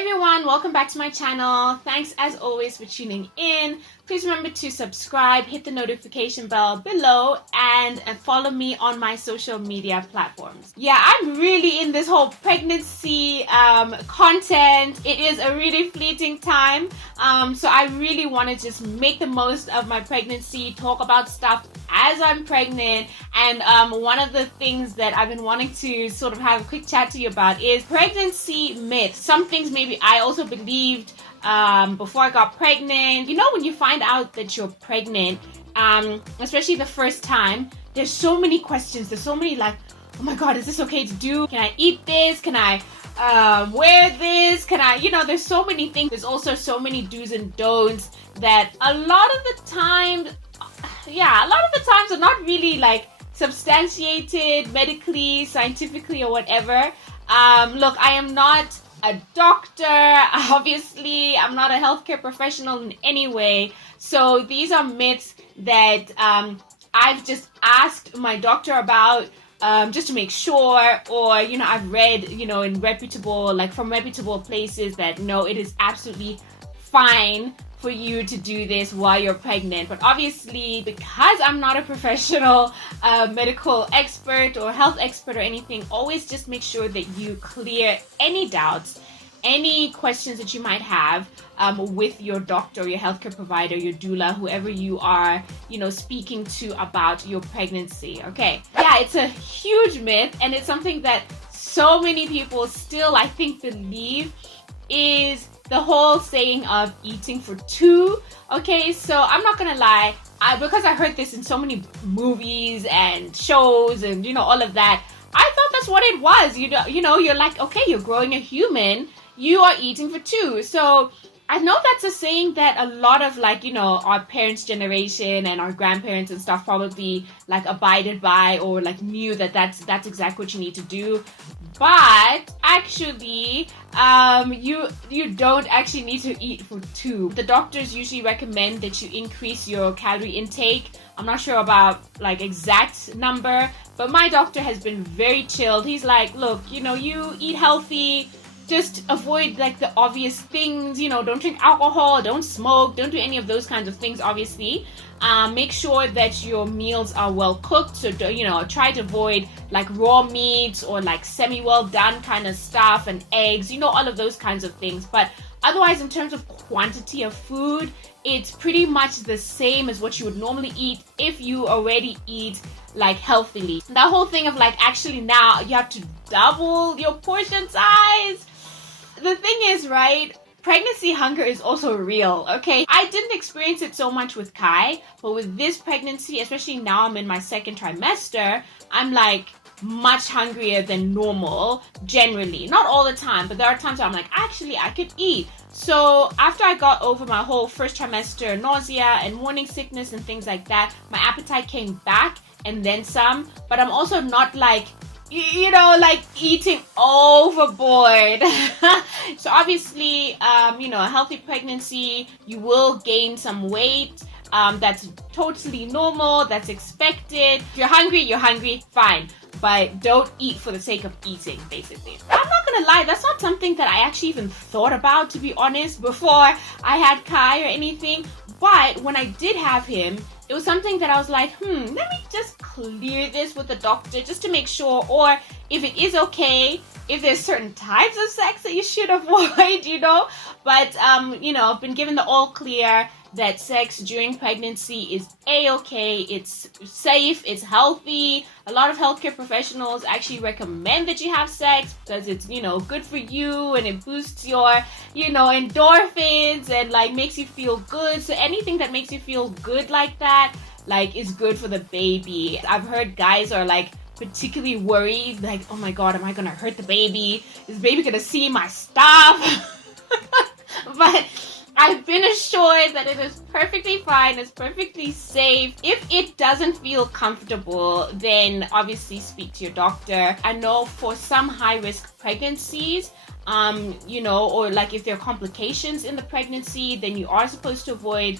everyone, welcome back to my channel. Thanks as always for tuning in. Please remember to subscribe, hit the notification bell below, and follow me on my social media platforms. Yeah, I'm really in this whole pregnancy content. It is a really fleeting time, so I really want to just make the most of my pregnancy, talk about stuff as I'm pregnant. And one of the things that I've been wanting to sort of have a quick chat to you about is pregnancy myths. Some things maybe I also believed before I got pregnant. You know, when you find out that you're pregnant, especially the first time, there's so many questions. There's so many like, oh my God, is this okay to do? Can I eat this? Can I wear this? Can I, there's so many things. There's also so many do's and don'ts that a lot of the times are not really like substantiated medically, scientifically, or whatever. Look, I am not a doctor, obviously. I'm not a healthcare professional in any way. So these are myths that I've just asked my doctor about just to make sure, or, I've read, in from reputable places that no, it is absolutely fine for you to do this while you're pregnant. But obviously, because I'm not a professional medical expert or health expert or anything, always just make sure that you clear any doubts, any questions that you might have with your doctor, your healthcare provider, your doula, whoever you are, speaking to about your pregnancy. Okay. Yeah, it's a huge myth, and it's something that so many people still, I think, believe, is the whole saying of eating for two. Okay, so I'm not gonna lie, because I heard this in so many movies and shows and all of that, I thought that's what it was. You're like, okay, you're growing a human, you are eating for two. So I know that's a saying that a lot of our parents' generation and our grandparents and stuff probably abided by, or knew that that's exactly what you need to do. But actually, you don't actually need to eat for two. The doctors usually recommend that you increase your calorie intake. I'm not sure about exact number, but my doctor has been very chilled. He's like, look, you eat healthy. Just avoid the obvious things, don't drink alcohol, don't smoke, don't do any of those kinds of things, obviously. Make sure that your meals are well cooked. So, try to avoid raw meats or semi-well done kind of stuff, and eggs, all of those kinds of things. But otherwise, in terms of quantity of food, it's pretty much the same as what you would normally eat if you already eat healthily. That whole thing of actually now you have to double your portion size. The thing is, right, pregnancy hunger is also real, okay? I didn't experience it so much with Kai, but with this pregnancy, especially now I'm in my second trimester, I'm much hungrier than normal, generally. Not all the time, but there are times where I'm actually, I could eat. So after I got over my whole first trimester nausea and morning sickness and things like that, my appetite came back and then some, but I'm also not eating overboard. So obviously, a healthy pregnancy, you will gain some weight. That's totally normal. That's expected. If you're hungry, fine. But don't eat for the sake of eating, basically. I'm not gonna lie, that's not something that I actually even thought about, to be honest, before I had Kai or anything. But when I did have him, it was something that I was like, let me just clear this with the doctor just to make sure, or if it is okay, if there's certain types of sex that you should avoid, But, I've been given the all clear that sex during pregnancy is A-okay, it's safe, it's healthy. A lot of healthcare professionals actually recommend that you have sex because it's, good for you, and it boosts your, endorphins and makes you feel good. So anything that makes you feel good like that, is good for the baby. I've heard guys are particularly worried, oh my God, am I gonna hurt the baby? Is the baby gonna see my stuff? But I've been assured that it is perfectly fine, it's perfectly safe. If it doesn't feel comfortable, then obviously speak to your doctor. I know for some high-risk pregnancies, or like if there are complications in the pregnancy, then you are supposed to avoid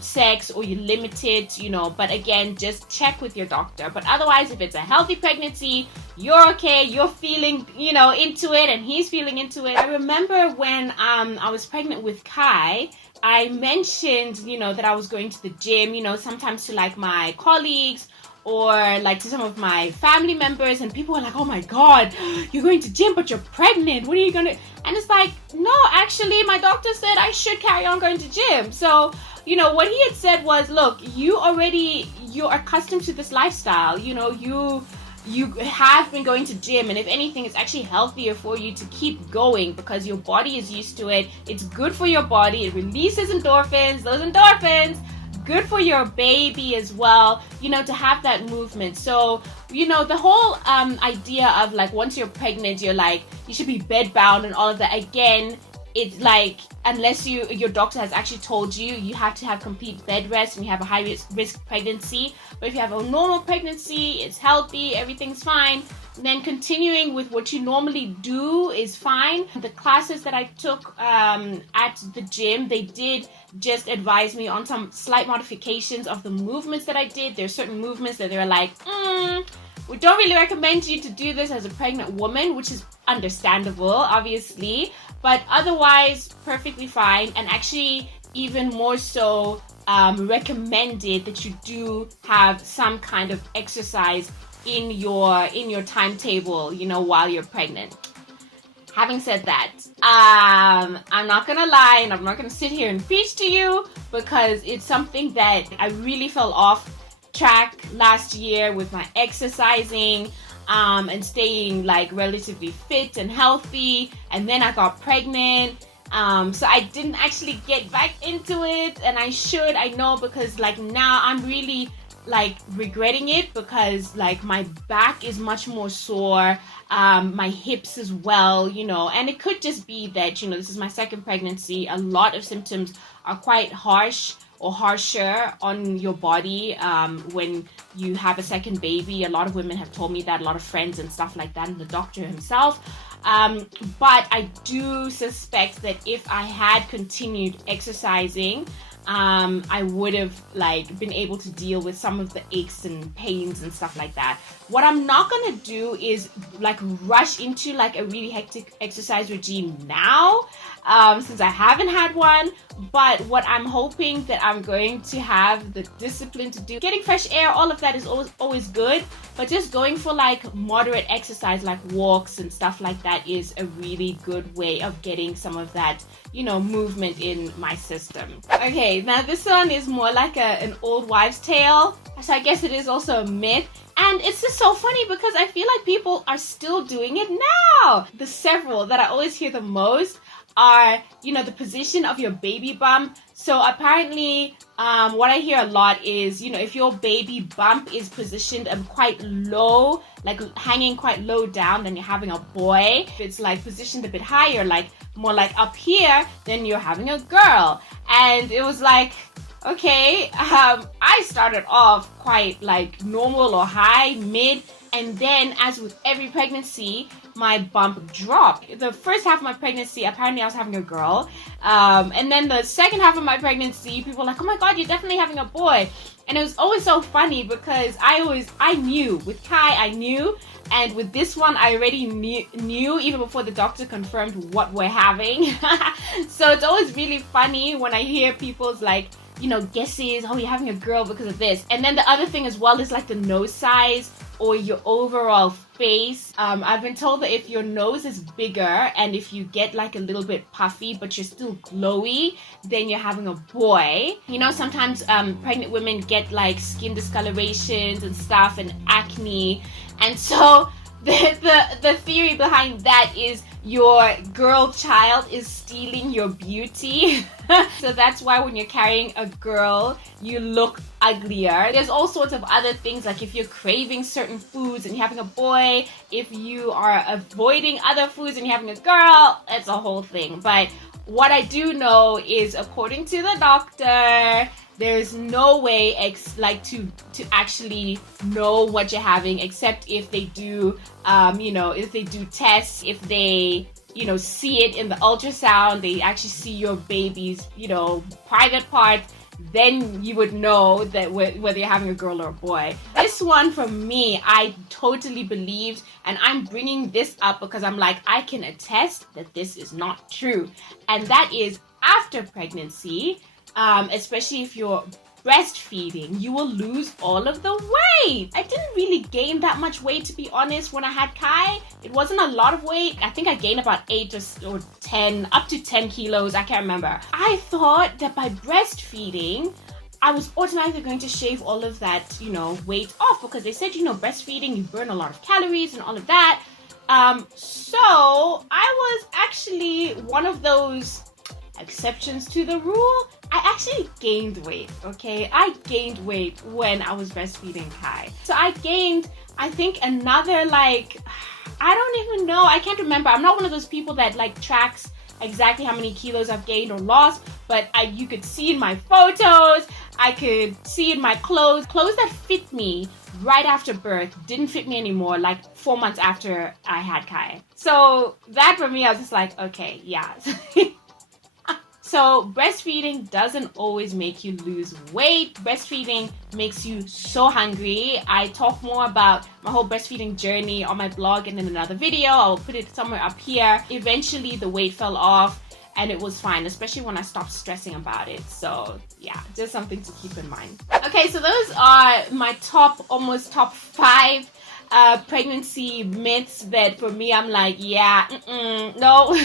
sex, or you limit it, but again, just check with your doctor. But otherwise, if it's a healthy pregnancy, you're okay, you're feeling, into it, and he's feeling into it. I remember when I was pregnant with Kai, I mentioned, that I was going to the gym, sometimes to like my colleagues, or like to some of my family members, and people were like, oh my god, you're going to gym but you're pregnant, what are you gonna? And it's like, no, actually my doctor said I should carry on going to gym. So what he had said was, look, you're accustomed to this lifestyle, you have been going to gym, and if anything, it's actually healthier for you to keep going because your body is used to it. It's good for your body, it releases endorphins, those endorphins good for your baby as well, to have that movement. So, the whole idea of like, once you're pregnant, you're like, you should be bed bound and all of that. Again, it's like, unless your doctor has actually told you, you have to have complete bed rest and you have a high risk pregnancy. But if you have a normal pregnancy, it's healthy, everything's fine, then continuing with what you normally do is fine. The classes that I took at the gym, they did just advise me on some slight modifications of the movements that I did. There's certain movements that they were like, we don't really recommend you to do this as a pregnant woman, which is understandable, obviously, but otherwise perfectly fine, and actually even more so recommended that you do have some kind of exercise in your timetable, while you're pregnant. Having said that, I'm not gonna lie, and I'm not gonna sit here and preach to you, because it's something that I really fell off track last year with my exercising and staying like relatively fit and healthy, and then I got pregnant. So I didn't actually get back into it, and I know, because like now I'm really like regretting it, because like my back is much more sore, my hips as well, and it could just be that, this is my second pregnancy. A lot of symptoms are quite harsh or harsher on your body when you have a second baby. A lot of women have told me that, a lot of friends and stuff like that, and the doctor himself. But I do suspect that if I had continued exercising, I would have like been able to deal with some of the aches and pains and stuff like that. What I'm not gonna do is like rush into like a really hectic exercise regime now, since I haven't had one. But what I'm hoping that I'm going to have the discipline to do, getting fresh air, all of that is always good, but just going for like moderate exercise, like walks and stuff like that, is a really good way of getting some of that, movement in my system. Okay, now this one is more like an old wives' tale, so I guess it is also a myth. And it's just so funny because I feel like people are still doing it now. The several that I always hear the most are, the position of your baby bump. So apparently, what I hear a lot is, if your baby bump is positioned quite low, like hanging quite low down, then you're having a boy. If it's like positioned a bit higher, like more like up here, then you're having a girl. And it was like, okay, I started off quite like normal or high, mid, and then as with every pregnancy, my bump dropped. The first half of my pregnancy, apparently I was having a girl, and then the second half of my pregnancy, people were like, oh my god, you're definitely having a boy. And it was always so funny because I knew, with Kai I knew, and with this one I already knew even before the doctor confirmed what we're having. So it's always really funny when I hear people's like, guesses, oh, you're having a girl because of this. And then the other thing as well is like the nose size or your overall face. I've been told that if your nose is bigger and if you get like a little bit puffy but you're still glowy, then you're having a boy. Sometimes pregnant women get like skin discolorations and stuff and acne, and so the theory behind that is your girl child is stealing your beauty. So that's why when you're carrying a girl, you look uglier. There's all sorts of other things, like if you're craving certain foods and you're having a boy, if you are avoiding other foods and you're having a girl, it's a whole thing. But what I do know is, according to the doctor, there's no way to actually know what you're having, except if they do, if they do tests, if they, see it in the ultrasound, they actually see your baby's, private parts, then you would know that whether you're having a girl or a boy. This one, for me, I totally believed, and I'm bringing this up because I'm like, I can attest that this is not true. And that is, after pregnancy, especially if you're breastfeeding, you will lose all of the weight. I didn't really gain that much weight, to be honest, when I had Kai. It wasn't a lot of weight. I think I gained about 8 or 10, up to 10 kilos. I can't remember. I thought that by breastfeeding, I was automatically going to shave all of that, weight off, because they said, breastfeeding, you burn a lot of calories and all of that. So I was actually one of those exceptions to the rule. I actually gained weight, okay? I gained weight when I was breastfeeding Kai. So I gained, I think, another, I don't even know. I can't remember. I'm not one of those people that, tracks exactly how many kilos I've gained or lost, but you could see in my photos, I could see in my clothes that fit me right after birth didn't fit me anymore, 4 months after I had Kai. So that, for me, I was just like, okay, yeah. So breastfeeding doesn't always make you lose weight. Breastfeeding makes you so hungry. I talk more about my whole breastfeeding journey on my blog and in another video. I'll put it somewhere up here. Eventually the weight fell off and it was fine, especially when I stopped stressing about it. So yeah, just something to keep in mind. Okay, so those are my almost top 5 pregnancy myths that for me, I'm like, yeah, no.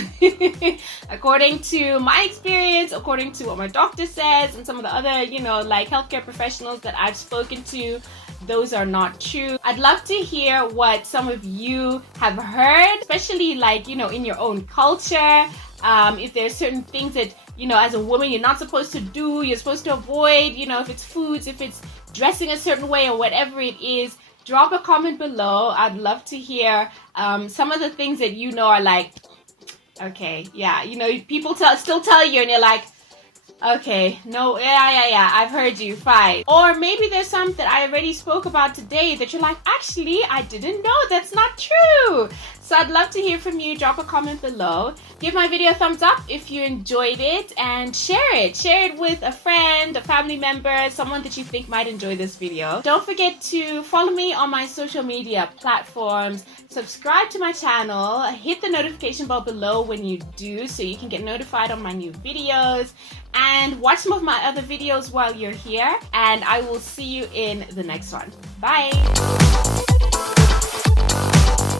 According to my experience, according to what my doctor says and some of the other, healthcare professionals that I've spoken to, those are not true. I'd love to hear what some of you have heard, especially in your own culture. If there's certain things that, as a woman, you're not supposed to do, you're supposed to avoid, if it's foods, if it's dressing a certain way or whatever it is. Drop a comment below. I'd love to hear some of the things that are like, okay, yeah, people still tell you and you're like, okay, no, yeah, I've heard you, fine. Or maybe there's some that I already spoke about today that you're like, actually, I didn't know, that's not true. So I'd love to hear from you. Drop a comment below. Give my video a thumbs up if you enjoyed it, and share it. Share it with a friend, a family member, someone that you think might enjoy this video. Don't forget to follow me on my social media platforms. Subscribe to my channel. Hit the notification bell below when you do so you can get notified on my new videos. And watch some of my other videos while you're here. And I will see you in the next one. Bye!